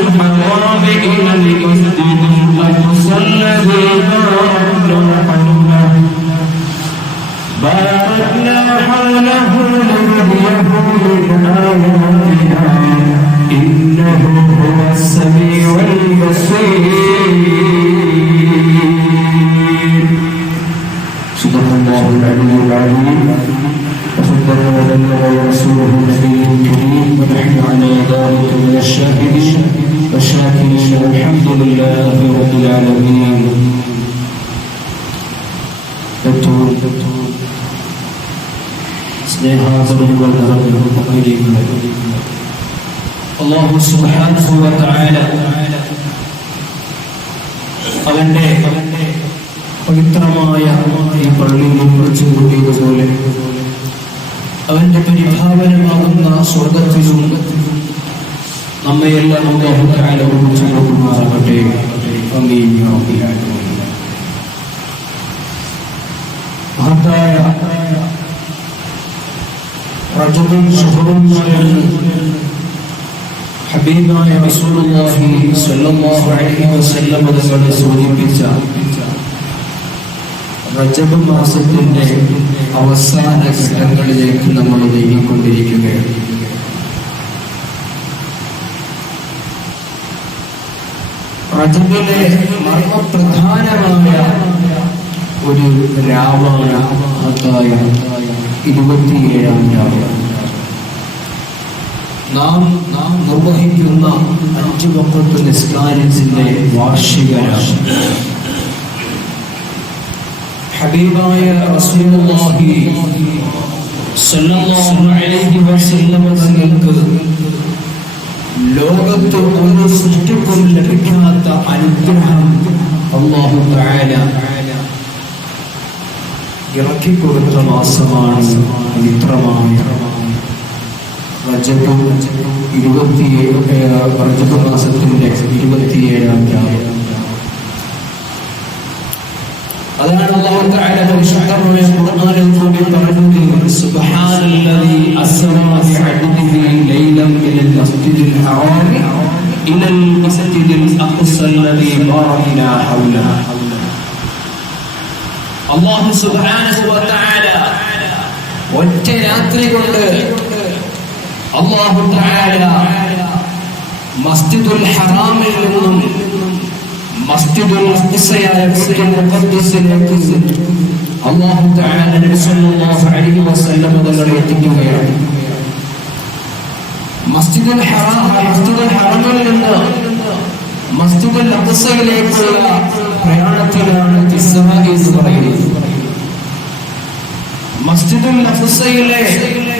الحرام إلى المسجد الأقصى الذي باركنا حوله لنريه من آياتنا إنه هو السميع البصير. صدق الله العلي العظيم وصدق ونبيه ورسوله النبي الكريم ونحن على ذلك من الشاهدين والشاكرين والحمد لله رب العالمين. സ്നേഹാദരവുകൾ നിറഞ്ഞ അല്ലാഹു സുബ്ഹാനഹു വ തആല അവന്റെ പവിത്രമായ ഈ പള്ളിയിൽ വിളിച്ചു കൂട്ടിയതുപോലെ അവന്റെ പരിഭാവനമാകുന്ന സ്വർഗത്തിലും നമ്മയെല്ലാം അല്ലാഹു തആല വിളിച്ചു കൊടുക്കുമാറാകട്ടെ. മഹത്തായ റജബുൽ ശഹറുൽ ഹബീബായ റസൂലുള്ളാഹി സ്വല്ലല്ലാഹു അലൈഹി വസല്ലം തങ്ങൾ സൂചിപ്പിച്ച റജബ് മാസത്തിന്റെ അവസാന ഘട്ടങ്ങളിലേക്ക് നമ്മൾ നീങ്ങിക്കൊണ്ടിരിക്കുകയാണ്. റജബിലെ മർമ്മപ്രധാനമായ ഒരു രാവാണ് 27-ാം രാവ്. നാം നിർവഹിക്കുന്ന 5 വഖത്ത് നിസ്കാരത്തിന്റെ വാർഷിക രാവ്. ഹബീബായ റസൂലുള്ളാഹി സ്വല്ലല്ലാഹു അലൈഹി വസല്ലം തങ്ങൾക്ക് ലോകത്ത് ഒരു സൃഷ്ടിക്കും ലഭിക്കാത്ത അനുഗ്രഹം അല്ലാഹു തആല ഇറക്കിക്കൊടുത്ത മാസമാണ് പവിത്രമായ റജബ്. റജബ് മാസത്തിന്റെ 27-ാം രാവ്. അതാണ് അല്ലാഹു തആല പരിശുദ്ധമായ ഖുർആനിൽ കൂടി പറഞ്ഞത്, സുബ്ഹാനല്ലദീ അസ്റാ ബിഅബ്ദിഹി ലൈലൻ മിനൽ മസ്ജിദിൽ ഹറാം ഇലൽ മസ്ജിദിൽ അഖ്സല്ലദീ ബാറക്നാ ഹൗലഹു. അല്ലാഹു സുബ്ഹാനഹു വ തആല ഒറ്റ രാത്രി കൊണ്ട് അല്ലാഹു തആല മസ്ജിദുൽ ഹറാമിൽ നിന്നും മസ്ജിദുൽ അഖ്സയായ ബൈത്തുൽ മുഖദ്ദസിലേക്ക് അല്ലാഹു തആല നബി സല്ലല്ലാഹു അലൈഹി വസല്ലം തങ്ങളെ എത്തിക്കുകയാണ്. മസ്ജിദുൽ ഹറമിൽ നിന്ന് മസ്ജിദുൽ അഖ്സയിലേക്കുള്ള പ്രയാണത്തിലാണ് ഇസ്റാ എന്ന് പറയുന്നത്. മസ്ജിദുൽ അഖ്സയിലെ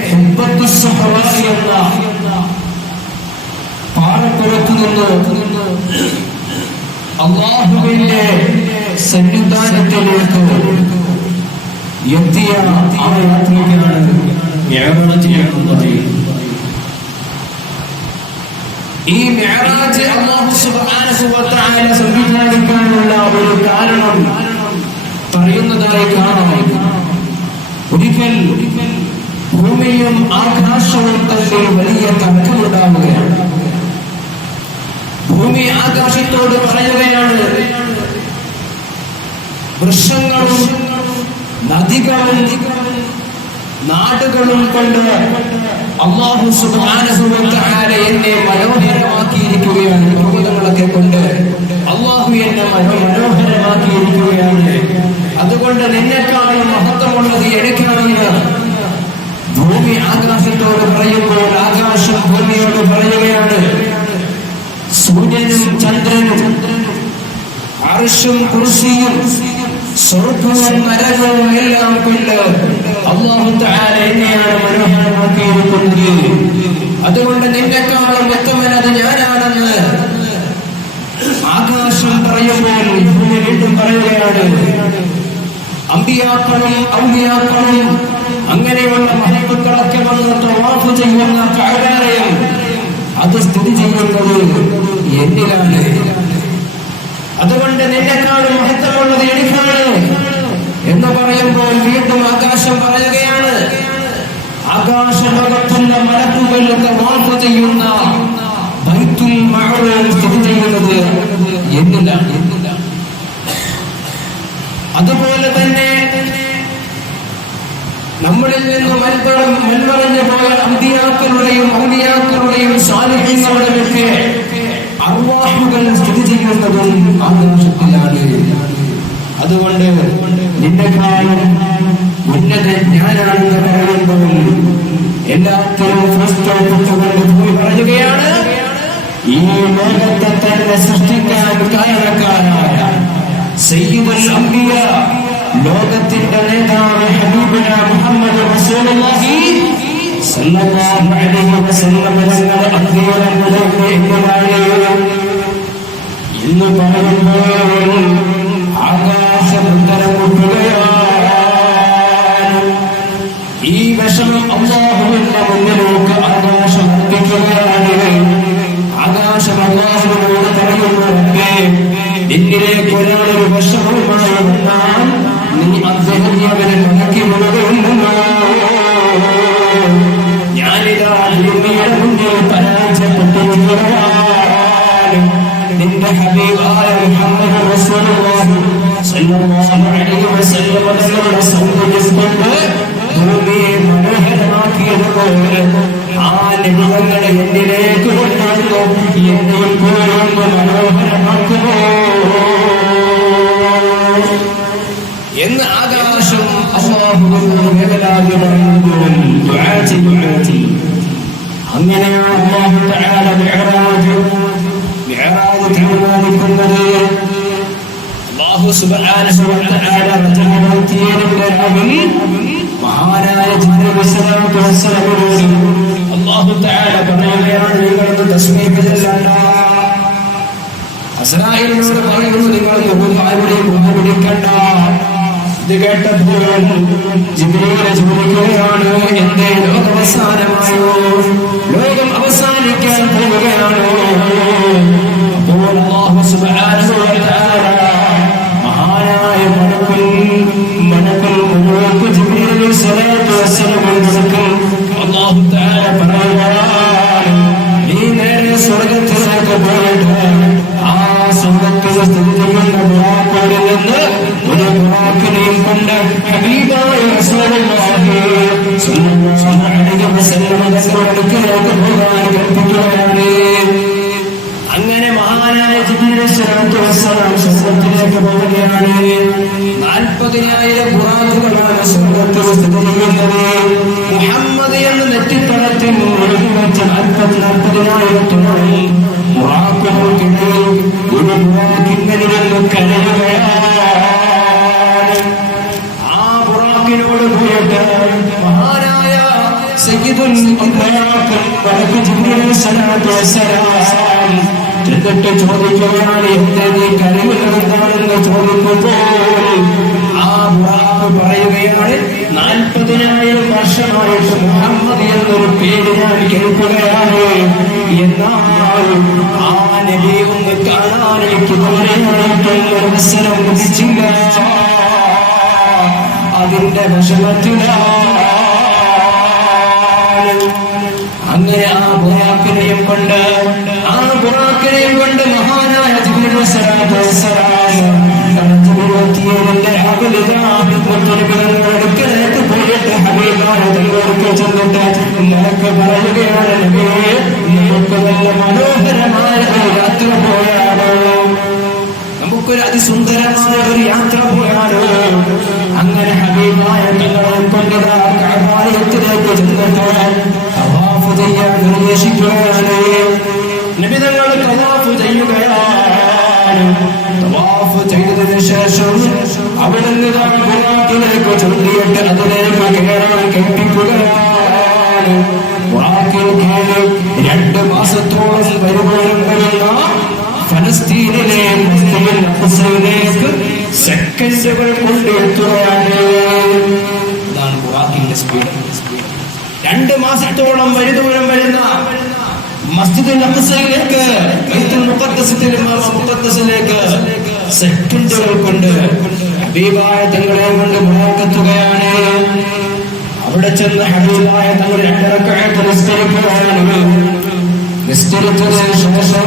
ഖുബ്ബത്തുസ് സഹ്റാ എന്ന പാറപ്പുറത്ത് നിന്ന് അല്ലാഹുവിന്റെ സന്നിധാനത്തിലേക്ക് എത്തിയ ആ യാത്രയ്ക്കാണ് മിഅ്റാജ് എന്ന് പറയുന്നത്. ഈ മിഅ്റാജ് അല്ലാഹു സുബ്ഹാനഹു വ തആല സംവിധാനിക്കാനുള്ള ഒരു കാരണം പറയുന്നതായി കാണാം. ഒരിക്കൽ ഭൂമിയും ആകാശവും തമ്മിൽ വലിയ തർക്കമുണ്ടാവുകയാണ്. ഭൂമി ആകാശത്തോട് പറയുകയാണ്, വൃക്ഷങ്ങളും നദികളും നാടുകളും കൊണ്ട് അല്ലാഹു സുബ്ഹാനഹു വ തആല എന്നെ മനോഹരമാക്കിയിരിക്കുകയാണ്. പ്രകൃതങ്ങളൊക്കെ കൊണ്ട് അല്ലാഹു എന്നെ മനോഹരമാക്കിയിരിക്കുകയാണ്. അതുകൊണ്ട് നിന്നെക്കാളും മഹത്വമുള്ളത് എനിക്കാണ്. ഭൂമി ആകാശത്തോട് പറയുമ്പോൾ ആകാശം ഭൂമിയോട് പറയുകയാണ്, സൂര്യനും ചന്ദ്രനും അർശും കുർസിയും സ്വർഗ്ഗവും നരകവും എല്ലാം കൊണ്ട് അല്ലാഹു തആല എന്നെയാണ് മനോഹരമാക്കിയിരിക്കുന്നത്. അതുകൊണ്ട് നിന്നെക്കാളും ഉത്തമനത് ഞാനാണെന്ന് ആകാശം പറയുമ്പോൾ ഭൂമി വീണ്ടും പറയുകയാണ്. അമ്പിയാക്കളും ഔലിയാക്കളും അങ്ങനെയുള്ള മഹത്തുക്കളൊക്കെ വന്ന് തവാഫ് ചെയ്യുന്ന കഅബയെ അത് സ്ഥിതി ചെയ്യുന്നത് എന്നിലാണ്. അതുകൊണ്ട് നിന്നെക്കാളും മഹത്വമുള്ളത് എനിക്കാണ് എന്ന് പറയുമ്പോൾ വീണ്ടും ആകാശം പറയുകയാണ്, ആകാശലോകത്തുള്ള മലക്കുകൾ തവാഫ് ചെയ്യുന്ന ബൈത്തുൽ മഅ്മൂർ എന്നിലാണ്. അതുപോലെ തന്നെ നമ്മളിൽ നിന്ന് മൺമറഞ്ഞു പോയ അമ്പിയാക്കളുടെയും ഔലിയാക്കളുടെയും സാലിഹ്യങ്ങളുടെയൊക്കെ അർവാഹുകൾ സ്ഥിതി ചെയ്യുന്നതും ആകാശത്തിലാണ്. അതുകൊണ്ട് നിന്നെക്കാളും ഉന്നത ജ്ഞാനാണെന്ന് പറയുമ്പോൾ എല്ലാത്തിനും പോയി പറയുകയാണ്, ഈ ലോകത്തെ തന്നെ സൃഷ്ടിക്കാൻ കാരണക്കാരായ സയ്യിദുൽ അംബിയ ലോകത്തിന്റെ നേതാവ് ഹബീബുന മുഹമ്മദ് റസൂലുള്ളാഹി സല്ലല്ലാഹു അലൈഹി വസല്ലം തങ്ങളുടെ അന്ത്യവിടവിലേക്ക് എന്ന് പറയുമ്പോൾ ആകാശം ഉത്തരം മുട്ടുകയാണ്. ഈ വിഷമം അല്ലാഹുവിന്റെ മുന്നിലേക്ക് ആകാശം അർപ്പിക്കുകയാണ്. ആകാശം അല്ലാഹുവിനോട് പറയുന്നു, നിന്നിലേക്ക് ഒരാളൊരു വിഷമവുമായി വന്നാൽ നീ അദ്ദേഹത്തെ അവരെ മുടക്കി മുഴുകുന്നു. ഞാനിതാ ഭൂമിയുടെ മുന്നിൽ പരാജയപ്പെട്ടിരിക്കുകയാണ്. നിന്റെ ഹബീബായ മുഹമ്മദ് റസൂലുള്ളാഹി സ്വല്ലല്ലാഹു അലൈഹി വസല്ലം തങ്ങളുടെ സൗന്ദര്യംകൊണ്ട് ഭൂമിയെ മനോഹരമാക്കിയതുപോലെ ആ നബികളെ എന്നിലേക്ക് കൊണ്ടുവന്നു, എന്നെയും കൊണ്ടുവന്ന് മനോഹരമാക്കുമോ എന്ന് ആകാശം അല്ലാഹുവിനോട് മേഖലാകെ പറയുമ്പോൾ ദുആ ചെയ്യുന്നു. അങ്ങനെയാണ് അല്ലാഹു തആല മിഅ്റാജ് തീരുമാനിക്കുന്നത്. അല്ലാഹു സുബ്ഹാനഹു വ തആല റജബിന്റെ രാവിൽ മഹാനായ ജിബ്രീൽ അലൈഹിസ്സലാത്തു വസ്സലാമിനോട് അല്ലാഹു തആല പറയുകയാണ്, നിങ്ങളൊന്ന് തസ്ബീഹ് ചൊല്ലണ്ട. അസ്രായേലിനോട് പറയുന്നു, നിങ്ങൾ യഹൂദന്മാരുടെയും പിടിക്കണ്ട. ഇത് കേട്ടപ്പോൾ ജിബ്രീൽ ചോദിക്കുകയാണ്, എന്തേ ലോകവസാനമായോ? ലോകം അവസാനിക്കാൻ പോവുകയാണോ? അപ്പോൾ അല്ലാഹു സുബ്ഹാനഹു വ തആല മഹാനായ മലക്കുൽ ജിബ്രീൽ അലൈഹിസ്സലാത്തു വസ്സലാമിനോട് അല്ലാഹു തആല പറയുകയാണ്, നീ നേരെ സ്വർഗ്ഗത്തിലേക്ക് പോയിട്ട് ആ സ്വർഗ്ഗത്തിൽ സ്ഥിതി ചെയ്യുന്ന ബുറാഖിൽ നിന്ന് ഒരു ബുറാഖിനെയും കൊണ്ട് ഹബീബായ റസൂലുള്ളാഹി സ്വല്ലല്ലാഹു അലൈഹി വസല്ലം അടുക്കലേക്ക് പോകാൻ കൽപ്പിക്കുകയാണ്. അങ്ങനെ മഹാനായ ജിബ്രീൽ അലൈഹിസ്സലാത്തു വസ്സലാം സ്വർഗ്ഗത്തിലേക്ക് പോവുകയാണ്. 40,000 ബുറാഖുകളാണ് സ്വർഗ്ഗത്തിൽ സ്ഥിതി ചെയ്യുന്നത്. മുഹമ്മദ് എന്ന നെറ്റിത്തടത്തിൽ 40,000 ബുറാഖുകൾക്കിടയിൽ ഒരു ബുറാഖിങ്ങളിൽ നിന്ന് കരയുകയാണ്. ആ ബുറാഖിനോട് പോയിട്ട് മഹാനായ സയ്യിദുൽ അംബിയാക്കൾ മലക്ക് ജിബ്രീൽ അലൈഹിസ്സലാത്തു വസ്സലാം എന്നിട്ട് ചോദിക്കുകയാണ്, എന്തേ നീ കരയുന്നതെന്താണെന്ന് ചോദിക്കുമ്പോൾ ആ ബുറാഖ് പറയുകയാണ്, 40,000 വർഷമായിട്ട് മുഹമ്മദ് എന്നൊരു പേര് ഞാൻ കേൾക്കുകയാണ്. എന്നാൽ ആ നബിയെ ഒന്ന് കാണാൻ എനിക്ക് ദൂരെയായിട്ടുള്ള അവസരം ലഭിച്ചില്ല. അതിന്റെ വിഷമത്തിലാണ്. അങ്ങനെ ആ ബുറാഖിനെയും കൊണ്ട് മഹാനായ ജിബ്രീൽ അലൈഹിസ്സലാത്തു വസ്സലാം അടുക്കലേക്ക് പോയിട്ട് ഹബീബായ തങ്ങൾക്ക് ചെന്നിട്ട് നിനക്ക് പറയുകയാണ്, നബിയേ, നമുക്ക് നല്ല മനോഹരമായ ഒരു യാത്ര പോയാലോ? നമുക്കൊരു അതിസുന്ദരമായ ഒരു യാത്ര പോയാലോ? അങ്ങനെ ഹബീബായ തങ്ങളെ കൊണ്ട് കഅബാലയത്തിലേക്ക് ചെന്നിട്ട് തവാഫ് ചെയ്യാൻ നിർദ്ദേശിക്കുകയാണ്. നബി തങ്ങൾ തവാഫ് ചെയ്യുകയാണ്. തവാഫ് ചെയ്തതിനു ശേഷം അവിടെ നിന്ന് ബുറാഖിലേക്ക് ചൊല്ലിയിട്ട് അതിലേക്ക് കയറാൻ കൽപ്പിക്കുകയാണ്. ബുറാഖിൽ കയറി 2 മാസത്തോളം വരുന്ന ഫലസ്തീനിലെ മസ്ജിദുൽ അഖ്സയിലേക്ക് സെക്കൻഡുകൾ കൊണ്ട് എത്തുകയാണ്. ഇതാണ് ബുറാഖിന്റെ സ്പീഡ്. 2 മാസത്തോളം വരുന്ന മസ്ജിദുൽ അഖ്സയിലേക്ക് ബൈത്തുൽ മുഖദ്ദസിലേക്ക് സെക്കൻഡുകൾ കൊണ്ട് ഹബീബായ തങ്ങളെ കൊണ്ട് മുറാഖത്തുകയാണ്. അവിടെ ചെന്ന് ഹബീബായ തങ്ങൾ 2 റക്അത്ത് നിസ്കരിക്കുകയാണ്. നിസ്കരിച്ചതിന് ശേഷം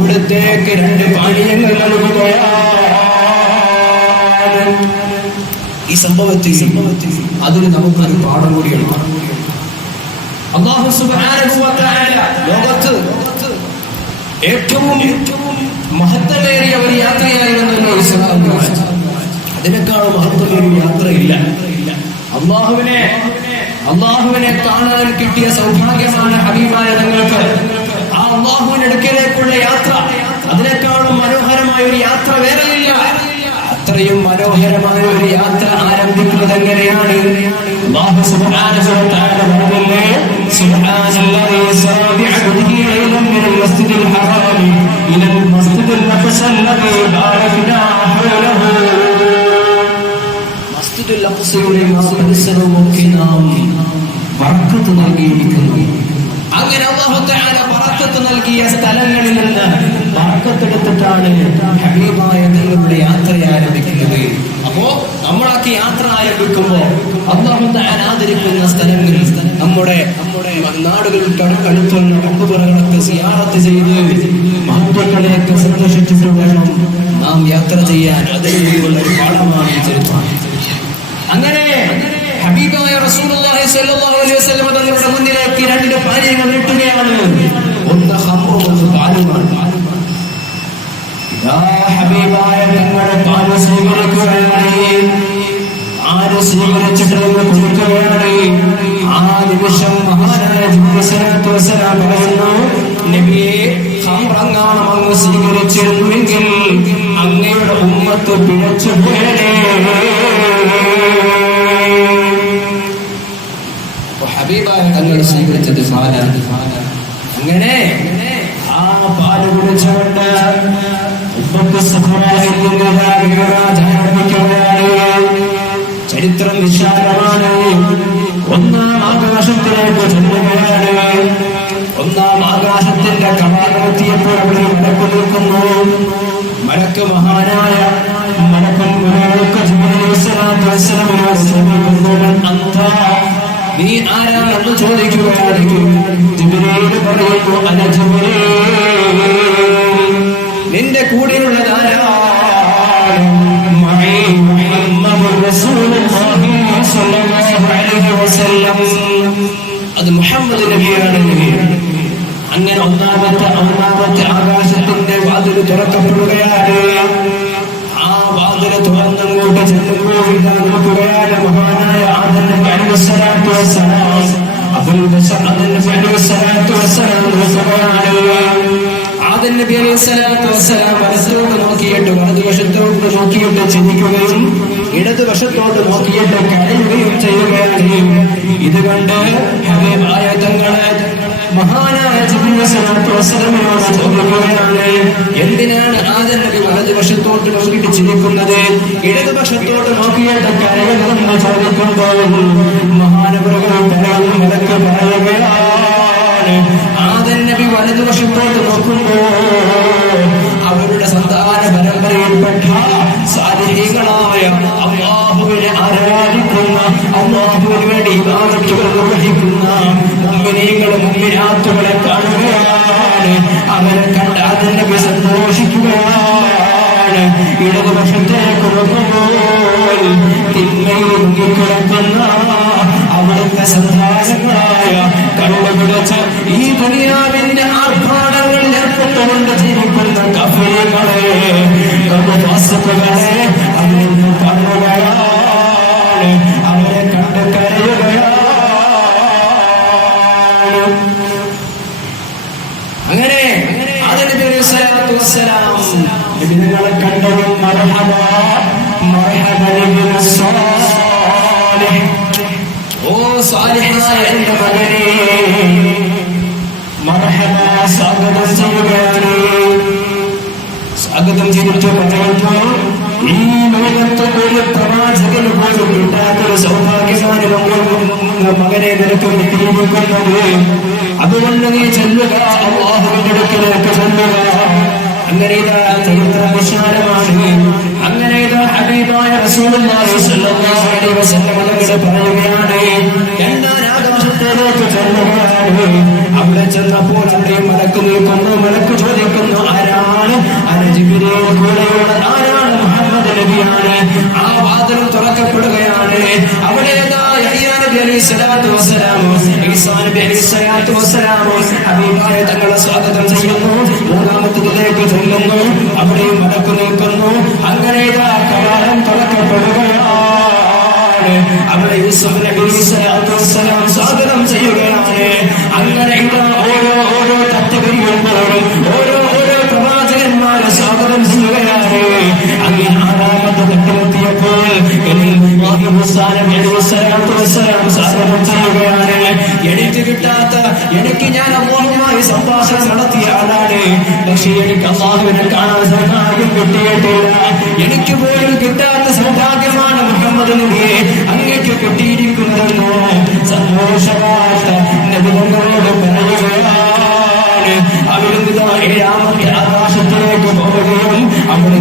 അവിടത്തേക്ക് 2 പാനീയങ്ങൾ നൽകുകയാണ്. ഈ സംഭവത്തിൽ അതിന് നമുക്കൊരു പാഠം കൂടിയാണ്. അല്ലാഹു സുബ്ഹാനഹു വ തആല ലോകത്ത് ഏറ്റവും മഹത്വമേറിയ ഒരു യാത്രയായിരുന്നു ഇസ്രാ മിഅ്റാജ്. അതിനേക്കാളും മഹത്വമേറിയ യാത്രയില്ല. അള്ളാഹുവിനെ കാണാൻ കിട്ടിയ സൗഭാഗ്യമാണ് ഹബീബായ തങ്ങൾക്ക്. ആ അള്ളാഹുവിന്റെ അടുക്കലേക്കുള്ള യാത്ര, അതിനേക്കാളും മനോഹരമായ ഒരു യാത്ര വേറെയില്ല. അത്രയും മനോഹരമായ ഒരു യാത്ര ആരംഭിക്കുന്നത് എങ്ങനെയാണ്? അല്ലാഹു സുബ്ഹാനഹു വ തആല പറഞ്ഞില്ലേ, സുബ്ഹാനല്ലദീ അസ്റാ ബിഅബ്ദിഹി ലൈലൻ മിനൽ മസ്ജിദിൽ ഹറാമി ഇലൽ മസ്ജിദിൽ അഖ്സല്ലദീ ബാറക്നാ ഹൗലഹു. മസ്ജിദുൽ അഖ്സയുടെ പരിസരമൊക്കെ നാം ബർക്കത്ത് നൽകിയിരിക്കുന്നു. അങ്ങനെ അല്ലാഹു തആല ബർക്കത്ത് നൽകിയ സ്ഥലങ്ങളിൽ നിന്ന് ബർക്കത്തെടുത്തിട്ടാണ് ഹബീബായ തങ്ങളുടെ യാത്ര ആരംഭിക്കുന്നത്. അപ്പോ നമ്മളൊക്കെ യാത്ര ആരംഭിക്കുമ്പോൾ അല്ലാഹു തആല ആദരിക്കുന്ന സ്ഥലങ്ങളിൽ നമ്മുടെ നാടുകളുടെ അടുത്തുള്ള മഖബറുകളൊക്കെ സിയാറത്ത് ചെയ്ത് മഹത്വങ്ങളെയൊക്കെ സന്ദർശിച്ചിട്ട് വേണം നാം യാത്ര ചെയ്യാൻ. അതിനുള്ള ഒരു പാഠമാണ് ഈ ചരിത്രം. അങ്ങനെ ഹബീബായ റസൂലുള്ളാഹി സ്വല്ലല്ലാഹു അലൈഹി വസല്ലം തങ്ങളുടെ മുന്നിലേക്ക് 2 പാനീയങ്ങൾ നീട്ടുകയാണ്. ഒന്ന് ഖംറും ഒന്ന് പാലുമാണ്. യാ ഹബീബായ തങ്ങളുടെ പാല് സ്വീകരിക്കുകയാണ്. ആര് സ്വീകരിച്ചിട്ട് കുടിക്കുകയാണ്. ആ നിമിഷം മഹാനായ ജിബ്രീൽ സ്വല്ലല്ലാഹു അലൈഹി വസല്ലം പറയുന്നു, നബിയെ, ഖംറങ്ങാണ് അങ്ങ് സ്വീകരിച്ചിരുന്നുവെങ്കിൽ അങ്ങയുടെ ഉമ്മത്ത് പിഴച്ചു പോയേ. ഹബീബായ തങ്ങൾ സ്വീകരിച്ചത് പാലാണ്. അങ്ങനെ ആ പാല് കുടിച്ചുകൊണ്ട് ചരിത്രം വിശാലമാണ്. 1-ാം ആകാശത്തിലേക്ക് ചെല്ലുകയാണ്. 1-ാം ആകാശത്തിന്റെ കവാടമെത്തിയപ്പോൾ അവിടെ മലക്ക് നിൽക്കുന്നു. മലക്ക് മഹാനായ മലക്കുൽ മലക്ക് ജിബ്രീൽ അലൈഹിസ്സലാത്തു വസ്സലാമിനോട് ചോദിക്കുന്നു, അന്ത, നീ ആരാണെന്ന് ചോദിക്കുകയാണെങ്കിൽ ജിബ്രീൽ പറയുന്നു, അന ജിബ്രീൽ, നിന്റെ കൂടെയുള്ളതാരാണ്? അത് മുഹമ്മദ് നബിയാണ്. അങ്ങനെ ഒന്നാമത്തെ ആകാശത്തിന്റെ വാതിൽ തുറക്കപ്പെടുകയാണ്. ആ വാതിൽ തുറന്നങ്ങോട്ട് ചെല്ലുമ്പോൾ നോക്കുകയാണ് മഹാനായ ആദം നബി അലൈഹിസ്സലാത്തു വസ്സലാം. അബുൽ ബശർ ആദം നബി അലൈഹിസ്സലാത്തു വസ്സലാം ആദം നബി അലൈഹിസ്സലാത്തു വസ്സലാം വലത്തോട്ട് നോക്കിയിട്ട് വലതുവശത്തോട്ട് നോക്കിയിട്ട് ചിന്തിക്കുകയും ഇടതുവശത്തോട്ട് നോക്കിയിട്ട് കരയുകയും ചെയ്യുകയാണ്. ഇത് കണ്ട് ഹബീബായ തങ്ങളെ മഹാനായ ജിബ്രീൽ സ്വല്ലല്ലാഹു അലൈഹി വസല്ലമയോട് ചോദിക്കുകയാണ്, എന്തിനാണ് ആദം നബി വലതുവശത്തോട്ട് നോക്കിയിട്ട് ചിരിക്കുന്നത്, ഇടതുവശത്തോട്ട് നോക്കിയിട്ട് കരയുന്നതെന്ന് ചോദിക്കുമ്പോൾ മഹാനവറുകൾ പറയുന്നു, മലക്ക് പറയുകയാണ്, ആദം നബി വലതുവശത്തോട്ട് നോക്കുമ്പോൾ അവരുടെ സന്താന പരമ്പരയിൽപ്പെട്ട സാലിഹീകളായ അല്ലാഹുവിനെ ആരാധിക്കുന്ന, അല്ലാഹുവിന് വേണ്ടി ഇബാദത്തുകൾ നിർവഹിക്കുന്ന മുഅ്മിനീങ്ങളും മുഅ്മിനാത്തുകളെ കാണുകയാണ്. അവരെ കണ്ട് ആദം നബി സന്തോഷിക്കുകയാണ്. ഇടതുവശത്തേക്ക് നോക്കുമ്പോൾ തിന്മയിൽ മുങ്ങിക്കിടക്കുന്ന അവിടുത്തെ സന്താനങ്ങളായ കണ്ണുപിടിച്ച് ഈ ദുനിയാവിന്റെ ആർഭാടങ്ങളിൽ ഏർപ്പെട്ടുകൊണ്ട് ജീവിക്കുന്ന കഫീറുകളെ, ഫാസിഖുകളെ അവരെ കാണുകയാണ്. അവരെ കണ്ട് കരയുകയാണ്. അങ്ങനെ ആദം നബി അലൈഹിസ്സലാത്തു വസ്സലാം നബികളെ കണ്ടതും മർഹബ മർഹബ ബിൽ സാലിഹ്, ഓ സാലിഹായ എന്റെ മകനെ മർഹബ, സ്വാഗതം ചെയ്യുകയാണ്. സ്വാഗതം ചെയ്തിട്ട് പറയുന്നു, ഈ ലോകത്ത് ഒരു പ്രവാചകന് പോലും കിട്ടാത്തൊരു സൗഭാഗ്യമാണ് മകനെ നിനക്ക് കിട്ടിയിരിക്കുന്നത്. അതുകൊണ്ട് നീ ചെല്ലുക, അല്ലാഹുവിന്റെ അടുക്കലേക്ക് ചെല്ലുക. അങ്ങനെ ഇതാ ചരിത്ര വിശാലമാണ്. അങ്ങനെ ഇതാ ഹബീബായ റസൂലുള്ളാഹി സ്വല്ലല്ലാഹു അലൈഹി വസല്ലം തങ്ങൾ പറയുകയാണ്, എന്നാൽ ആകാശത്തേക്ക് ചെല്ലുകയാണ്. അവിടെ ചെന്നപ്പോൾ അവിടെ മലക്ക് നിൽക്കുന്നു. മലക്ക് ചോദിക്കുന്നു, ആരാ തുറക്കപ്പെടുകയാണ്. ആ വാതിലും തുറക്കപ്പെടുകയാണ്. അവിടെ യഹ്യാ നബി അലൈഹി സ്വലാത്തു വസ്സലാം, ഈസാ നബി അലൈഹി സ്വലാത്തു വസ്സലാം ഹബീബായ തങ്ങളെ സ്വാഗതം ചെയ്യുന്നു. മൂന്നാമത്തേതിലേക്ക് ചെല്ലുന്നു. അവിടെയും മലക്ക് നിൽക്കുന്നു. അങ്ങനെ കവാടം തുറക്കപ്പെടുകയാണ്. അവിടെ യൂസുഫ് നബി അലൈഹി സ്വലാത്തു വസ്സലാം സ്വാഗതം ചെയ്യുകയാണ്. അങ്ങനെ ഓരോ തത്വകരിക്കുമ്പോഴും ഓരോ പ്രവാചകന്മാരെ സ്വാഗതം ചെയ്യുകയാണ്. അങ്ങനെ ആറാമത്തെ തട്ടിലെത്തിയപ്പോൾ സ്വാഗതം ചെയ്യുകയാണ്. എനിക്ക് കിട്ടാത്ത, എനിക്ക് ഞാൻ അല്ലാഹുവുമായി സംഭാഷണം നടത്തിയ ആളാണ്. പക്ഷേ എനിക്ക് അല്ലാഹുവിനെ കാണാൻ സൗഭാഗ്യം കിട്ടിയിട്ടില്ല. എനിക്ക് പോലും കിട്ടാത്ത സൗഭാഗ്യമാണ് മുഹമ്മദ് നബിയെ അങ്ങേക്ക് കിട്ടിയിരിക്കുന്നതെന്നോ സന്തോഷവാർത്ത നബി തങ്ങളോട് പറയുകയാണ്. അവിടുന്ന് ഏഴാമത്തെ ആകാശത്തിലേക്ക് പോവുകയും അവിടെ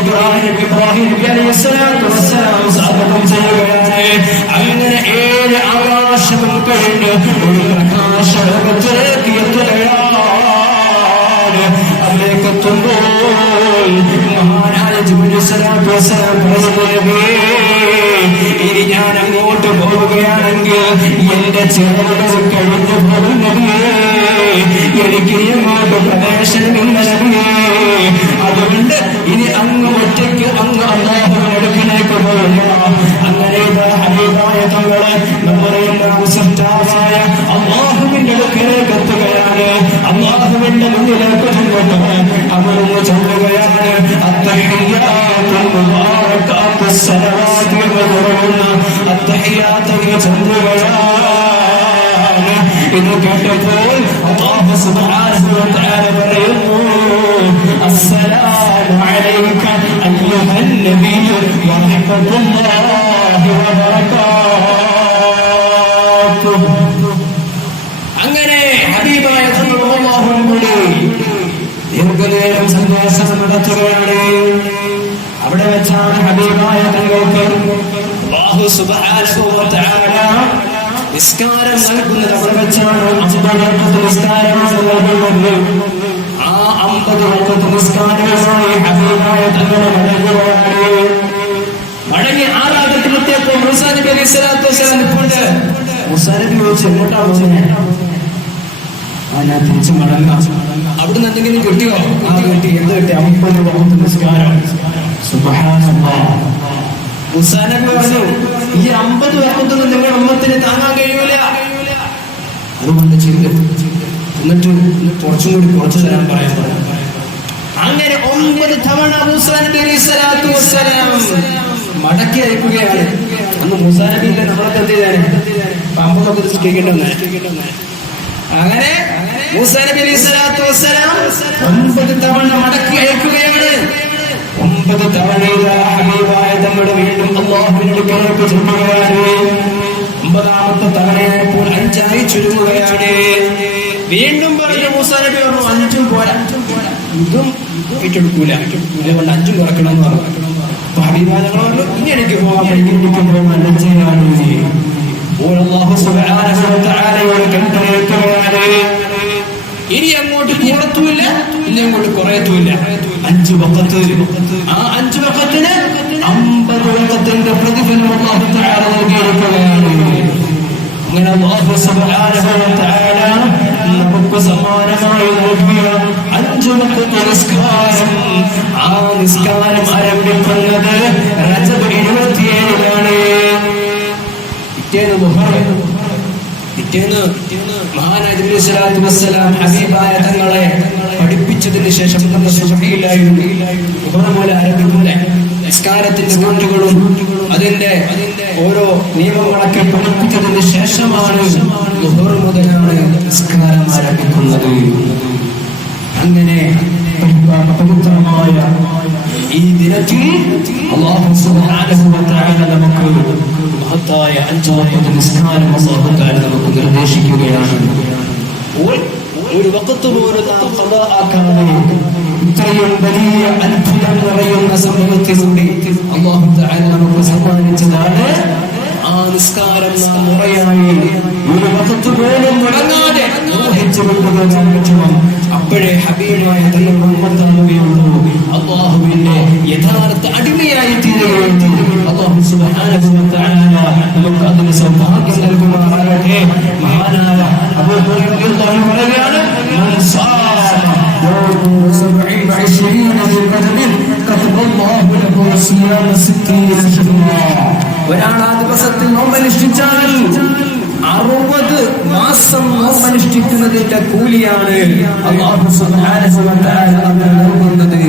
ഇബ്രാഹിം നബി അലൈഹി സ്വലാത്തു വസ്സലാം സ്വാഗതം ചെയ്യുകയാണ്. അങ്ങനെ 7 ആകാശവും കഴിഞ്ഞ് ഒരു പ്രകാശ ലോകത്തിലേക്ക് എത്തുകയാണ്. അതിലേക്ക് എത്തുമ്പോൾ മഹാനായ ജിബ്രീൽ സ്വലാത്തു വസ്സലാം പറയുന്നത്, ഇനി ഞാൻ അങ്ങോട്ട് പോവുകയാണെങ്കിൽ എന്റെ ചെറുകൾ കഴിഞ്ഞു പോകുന്നത് എനിക്ക് അങ്ങോട്ട് പ്രവേശനമില്ല നബിയേ. അതുകൊണ്ട് ഇനി അങ്ങ് ഒറ്റയ്ക്ക് അങ്ങ് അല്ലാഹുവിന്റെ അടുക്കിലേക്ക് പോകുക. അങ്ങനെ ഹബീബായ തങ്ങളെ നമ്മളെല്ലാം സൃഷ്ടാവായ അല്ലാഹുവിന്റെ അടുക്കിലേക്ക് എത്തുകയാണ്. അല്ലാഹുവിന്റെ മുന്നിലേക്ക് ചെന്നിട്ട് അവിടുന്ന് ചൊല്ലുകയാണ്, അത്തഹിയ്യാത്തുൽ മുബാറകാത്തുസ് സലവാത്ത് എന്ന് പറയുന്ന അത്തഹിയ്യാത്ത് ചൊല്ലുകയാണ്. ഇത് കേട്ടപ്പോൾ അല്ലാഹു സുബ്ഹാനഹു വ തആല പറയുന്നു, അസ്സലാമു അലൈക അയ്യുഹൻ നബിയ്യു വ റഹ്മത്തുള്ളാഹി വ ബറകാതുഹു. അങ്ങനെ ഹബീബായ തങ്ങളുടെ ദീർഘനേരം സന്ദേശം നടത്തുകയാണ്. അവിടെ വെച്ചാണ് ഹബീബായ തങ്ങൾക്ക് അല്ലാഹു സുബ്ഹാനഹു വ തആല നിസ്കാരം നൽകുന്നത്. അവിടെ വെച്ചാണ് 50 നിസ്കാരമാണ് നൽകുന്നത്. ആ 50 നിസ്കാരമായി ഹബീബായ തങ്ങൾ മടങ്ങി 6 ഘട്ടത്തിലെത്തിയപ്പോൾ മൂസാ നബി അലൈഹി സ്വലാത്തു വസ്സലാം നിൽപ്പുണ്ട്. മൂസാ നബി ചോദിച്ചു, എങ്ങോട്ടാ പോകുന്നത്? ഞാൻ തിരിച്ചു മടങ്ങാം. അവിടുന്ന് എന്തെങ്കിലും കിട്ടിയോ? കിട്ടി. എന്ത് കിട്ടി? 50 നിസ്കാരം. സുബ്ഹാനല്ലാഹ്. മൂസാ നബി പറഞ്ഞു, ഈ 50 വഖത്തൊന്നും നിങ്ങളുടെ ഉമ്മത്തിന് താങ്ങാൻ കഴിയൂല. അതുകൊണ്ട് എന്നിട്ട് കുറച്ചു തരാൻ പറയാൻ. അങ്ങനെ 9 തവണ മൂസാ നബി അലൈഹി സ്വലാത്തു വസ്സലാം മടക്കി അയക്കുകയാണ്. അന്ന് മൂസാ നബിന്റെ നമ്മളൊക്കെ എന്ത് ചെയ്താണ്? 50 നിസ്കരിക്കേണ്ടെന്ന്. അങ്ങനെ മൂസാ നബി അലൈഹി സ്വലാത്തു വസ്സലാം 9 തവണ മടക്കി അയക്കുകയാണ്. 9 തവണ ഹബീബായ തങ്ങളുടെ വീണ്ടും അല്ലാഹുവിന്റെ അടുക്കലേക്ക് ചെല്ലുകയാണ്. 9ാമത്തെ തവണയായപ്പോൾ 5 ആയി ചുരുങ്ങുകയാണ്. വീണ്ടും പറഞ്ഞു, മൂസാ നബി പറഞ്ഞു, 5 പോരാ, ഇതും ഏറ്റെടുക്കൂല, അതുകൊണ്ട് 5 കുറക്കണം എന്ന് പറഞ്ഞു. അപ്പൊ ഹബീബായ തങ്ങൾ പറഞ്ഞു, ഇനി എനിക്ക് പോകാൻ അല്ലാഹു സുബ്ഹാനഹു വ തആലയോട് കൽപ്പനയിടുകയാണ്, ഇനി അങ്ങോട്ട് കൂടത്തുമില്ല, ഇനി അങ്ങോട്ട് കുറയത്തുമില്ല. 5 വഖത്ത്. ആ 5 വഖത്തിന് 50 വഖത്തിന്റെ പ്രതിഫലം അല്ലാഹു തആല നൽകിയിരിക്കുകയാണ്. അങ്ങനെ അല്ലാഹു സുബ്ഹാനഹു വ തആല നമുക്ക് സമ്മാനമായി നൽകിയ 5 വഖത്ത് നിസ്കാരം. ആ നിസ്കാരം ആരംഭിക്കുന്നത് റജബ് 27-ലാണ്. പിറ്റേന്ന് മഹാനായ ജിബ്രീൽ സ്വലാത്തു വസ്സലാം ഹബീബായ തങ്ങളെ പഠിപ്പിച്ചതിന് ശേഷം സുബ്ഹിയിലായിരുന്നു പോലെ ആരംഭിക്കുന്ന നിസ്കാരത്തിന്റെ കൂട്ടുകളും അതിന്റെ ഓരോ നിയമങ്ങളൊക്കെ പഠിപ്പിച്ചതിന് ശേഷമാണ് ളുഹർ മുതലാണ് നിസ്കാരം ആരംഭിക്കുന്നത്. അങ്ങനെ പവിത്രമായ ഈ ദിനത്തിൽ അല്ലാഹു സുബ്ഹാനഹു വ തആല നമുക്ക് മഹത്തായ 5 വഖത്ത് നിസ്കാരം അല്ലാഹു തആല നമുക്ക് നിർദ്ദേശിക്കുകയാണ്. ഒരു വഖത്ത് പോലും ഖദാ ആക്കാതെ ഇത്രയും വലിയ അത്ഭുതം നിറയുന്ന സംഭവത്തിലൂടെ അല്ലാഹു തആല നമുക്ക് സമ്മാനിച്ചതാണ് ആ നിസ്കാരം. നാം മുറയായി ഒരു വഖത്ത് പോലും മുടങ്ങാതെ നിർവഹിച്ചു കൊണ്ടുപോകാൻ പറ്റണം. അപ്പോഴേ ഹബീബായ തങ്ങളുടെ ഉമ്മത്താവുകയുള്ളൂ. അല്ലാഹുവിന്റെ യഥാർത്ഥ സുബ്ഹാനഹു വ തആല നമുക്ക് അതിന് സൗഭാഗ്യം നൽകുമാറാകട്ടെ. മഹാനായ അബൂ ഹുറൈറ റളിയല്ലാഹു പറയുകയാണ്, മൻ സാമ യൗമ 27 ദിൽഖഅദ കതബല്ലാഹു ലഹു സിയാമ 60 ശഹ്റാ. ഒരാൾ ആ ദിവസത്തിൽ നോമ്പനുഷ്ഠിച്ചാൽ 60 മാസം നോമ്പനുഷ്ഠിക്കുന്നതിന്റെ കൂലിയാണ് അല്ലാഹു സുബ്ഹാനഹു വ തആല അവന് നൽകുന്നത്.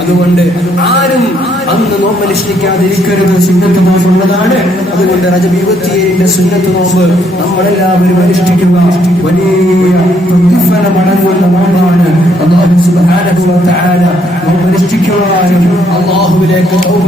അതുകൊണ്ട് ആരും അന്ന് നോമ്പനുഷ്ഠിക്കാതിരിക്കരുത്. സുന്നത്ത് നോമ്പുള്ളതാണ്. അതുകൊണ്ട് റജബ് 27 സുന്നത്ത് നോമ്പ് നമ്മളെല്ലാവരും അനുഷ്ഠിക്കുക. വലിയ പ്രതിഫലമടങ്ങുന്ന നോമ്പാണ്. അല്ലാഹു സുബ്ഹാനഹു വ തആല നോമ്പനുഷ്ഠിക്കുവാനും അല്ലാഹുവിലേക്ക് തൗബ